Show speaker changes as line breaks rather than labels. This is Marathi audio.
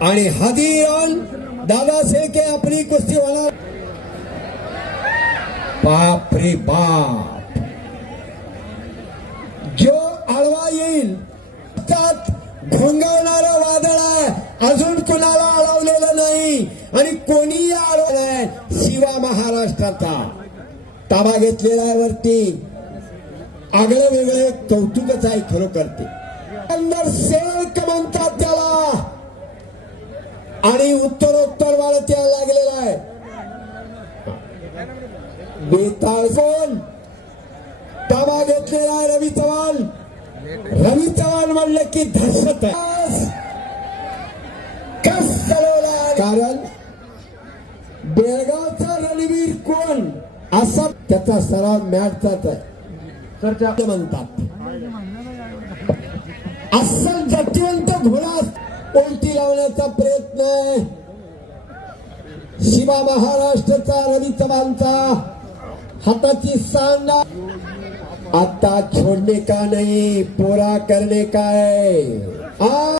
आणि हादी ऑन दादा शेळके आपली कुस्ती होणार बाप रे बाप. जो आळवा येईल त्यात घोंगावणारं वादळ आहे. अजून कुणाला अडवलेलं नाही. आणि कोणीही अडवलंय शिवा महाराष्ट्राचा. ताबा घेतलेला आहे वरती. आगळं वेगळं कौतुकच आहे खरोखर ते. अंदर सेवक आणि उत्तरोत्तर वाढत यायला लागलेला आहे. बेताळ फोन ताबा घेतलेला आहे रवी चव्हाण. रवी चव्हाण म्हणलं की दहशत आहे. कारण बेळगावचा रणवीर कोण? असा त्याचा सराव मॅटचाच आहे. म्हणतात. अस्सल जटिवंत घोडा उलटी लावण्याचा प्रयत्न शिवा महाराष्ट्राचा रवी चव्हाणचा हाताची सांडा. आता छोडणे का नाही पोरा करणे काय? आ!